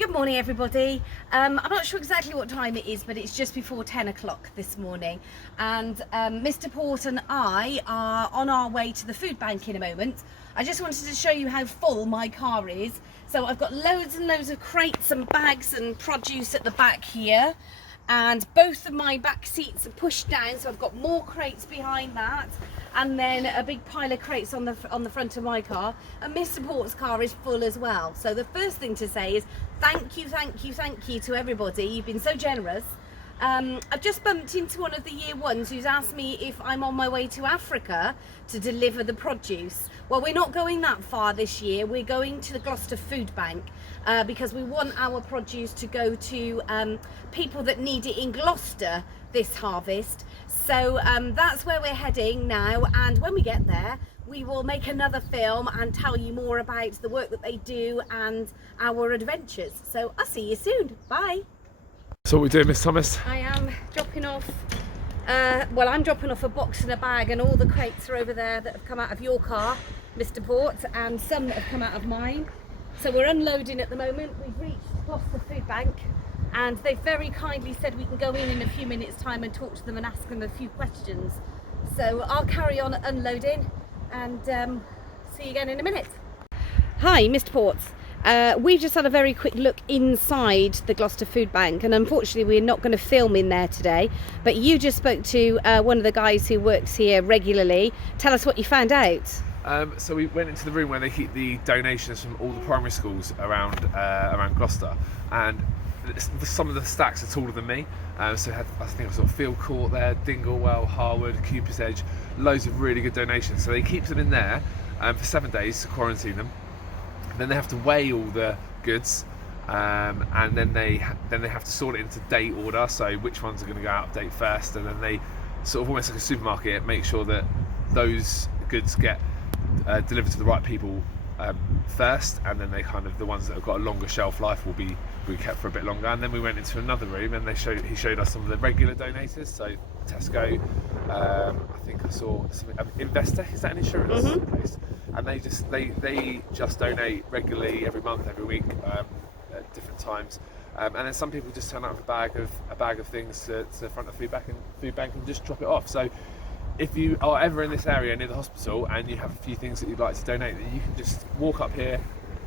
Good morning, everybody. I'm not sure exactly what time it is, but it's just before 10 o'clock this morning. And Mr. Port and I are on our way to the food bank in a moment. I just wanted to show you how full my car is. So I've got loads and loads of crates and bags and produce at the back here. And both of my back seats are pushed down, so I've got more crates behind that, and then a big pile of crates on the front of my car. And Mr. Port's car is full as well. So the first thing to say is thank you to everybody. You've been so generous. I've just bumped into one of the year ones who's asked me if I'm on my way to Africa to deliver the produce. Well, we're not going that far this year. We're going to the Gloucester Food Bank because we want our produce to go to people that need it in Gloucester this harvest. So that's where we're heading now, and when we get there we will make another film and tell you more about the work that they do and our adventures. So I'll see you soon. Bye. So what are we doing, Miss Thomas? I am dropping off, I'm dropping off a box and a bag, and all the crates are over there that have come out of your car, Mr. Port, and some that have come out of mine. So we're unloading at the moment. We've reached Gloucester Food Bank, and they've very kindly said we can go in a few minutes time and talk to them and ask them a few questions. So I'll carry on unloading and see you again in a minute. Hi, Mr. Port. We've just had a very quick look inside the Gloucester Food Bank, and unfortunately we're not going to film in there today, but you just spoke to one of the guys who works here regularly. Tell us what you found out. So we went into the room where they keep the donations from all the primary schools around Gloucester, and some of the stacks are taller than me. So I think I saw Field Court there, Dinglewell, Harwood, Cooper's Edge, loads of really good donations. So they keep them in there for 7 days to quarantine them. Then they have to weigh all the goods, and then they have to sort it into date order. So which ones are going to go out of date first, and then they sort of almost like a supermarket make sure that those goods get delivered to the right people first, and then the ones that have got a longer shelf life will be kept for a bit longer. And then we went into another room, and he showed us some of the regular donators. So Tesco, I think I saw something, Investor, is that an insurance place? And they just donate regularly every month, every week, at different times. And then some people just turn up with a bag of things to the front of Food Bank and just drop it off. So if you are ever in this area near the hospital and you have a few things that you'd like to donate, then you can just walk up here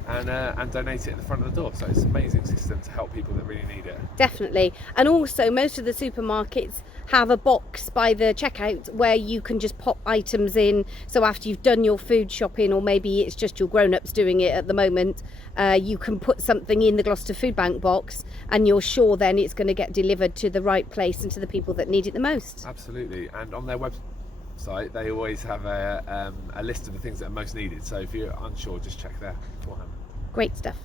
and donate it at the front of the door. So it's an amazing system to help people that really need it. Definitely. And also most of the supermarkets have a box by the checkout where you can just pop items in. So after you've done your food shopping, or maybe it's just your grown-ups doing it at the moment, you can put something in the Gloucester Food Bank box, and you're sure then it's going to get delivered to the right place and to the people that need it the most. Absolutely. And on their website they always have a list of the things that are most needed. So if you're unsure, just check there beforehand. Great stuff.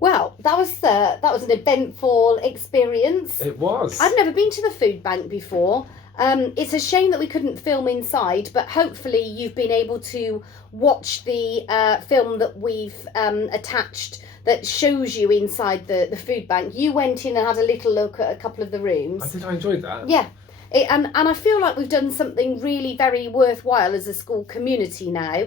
Well, that was an eventful experience. It was. I've never been to the food bank before. It's a shame that we couldn't film inside, but hopefully you've been able to watch the film that we've attached that shows you inside the food bank. You went in and had a little look at a couple of the rooms. I enjoyed that. Yeah. And I feel like we've done something really very worthwhile as a school community now.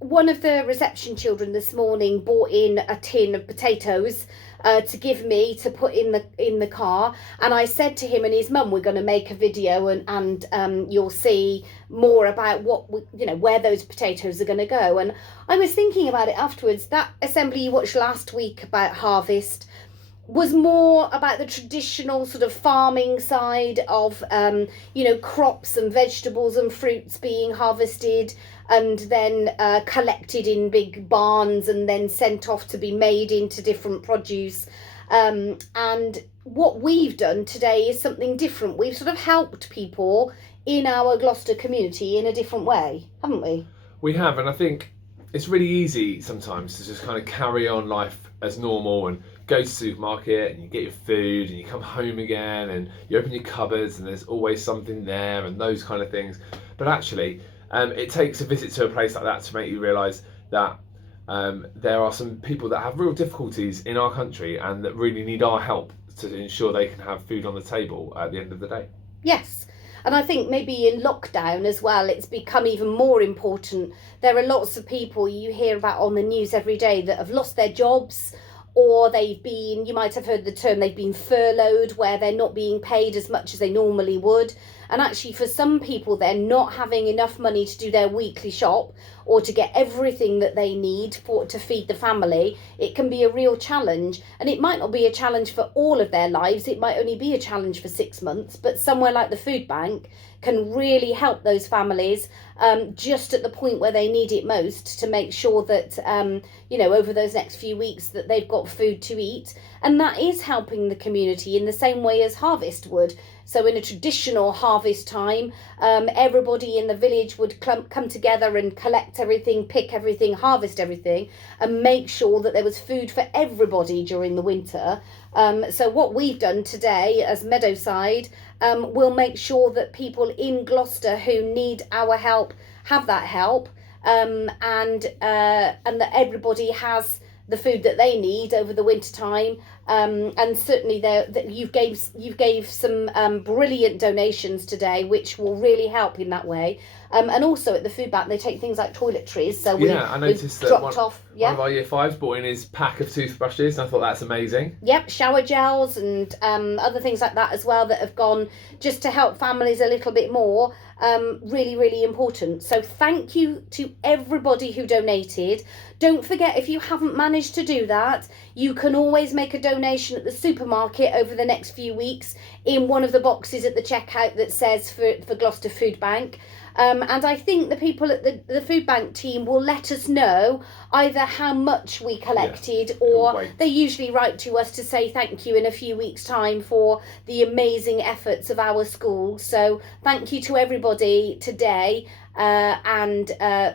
One of the reception children this morning brought in a tin of potatoes to give me to put in the car, and I said to him and his mum, we're going to make a video and you'll see more about where those potatoes are going to go. And I was thinking about it afterwards. That assembly you watched last week about harvest was more about the traditional sort of farming side of crops and vegetables and fruits being harvested and then collected in big barns and then sent off to be made into different produce. And what we've done today is something different. We've sort of helped people in our Gloucester community in a different way, haven't we? We have, and I think it's really easy sometimes to just kind of carry on life as normal and go to the supermarket and you get your food and you come home again and you open your cupboards and there's always something there and those kind of things. But actually, it takes a visit to a place like that to make you realise that there are some people that have real difficulties in our country and that really need our help to ensure they can have food on the table at the end of the day. Yes. And I think maybe in lockdown as well, it's become even more important. There are lots of people you hear about on the news every day that have lost their jobs or you might have heard the term, they've been furloughed, where they're not being paid as much as they normally would. And actually for some people, they're not having enough money to do their weekly shop or to get everything that they need to feed the family. It can be a real challenge, and it might not be a challenge for all of their lives. It might only be a challenge for 6 months, but somewhere like the food bank can really help those families just at the point where they need it most, to make sure that over those next few weeks that they've got food to eat. And that is helping the community in the same way as harvest would. So in a traditional harvest time, everybody in the village would come together and collect everything, pick everything, harvest everything, and make sure that there was food for everybody during the winter. So what we've done today as Meadowside, we'll make sure that people in Gloucester who need our help have that help, and that everybody has the food that they need over the winter time. And certainly you've gave some brilliant donations today, which will really help in that way. And also at the food bank, they take things like toiletries. So I noticed that one of our year fives brought in his pack of toothbrushes, and I thought that's amazing. Yep, shower gels and other things like that as well that have gone just to help families a little bit more. Really, really important. So thank you to everybody who donated. Don't forget, if you haven't managed to do that, you can always make a donation at the supermarket over the next few weeks in one of the boxes at the checkout that says for Gloucester Food Bank. And I think the people at the food bank team will let us know either how much we collected, or they usually write to us to say thank you in a few weeks' time for the amazing efforts of our school. So thank you to everybody today, and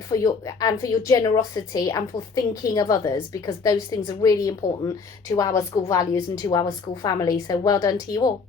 for your generosity and for thinking of others, because those things are really important to our school values and to our school family. So well done to you all.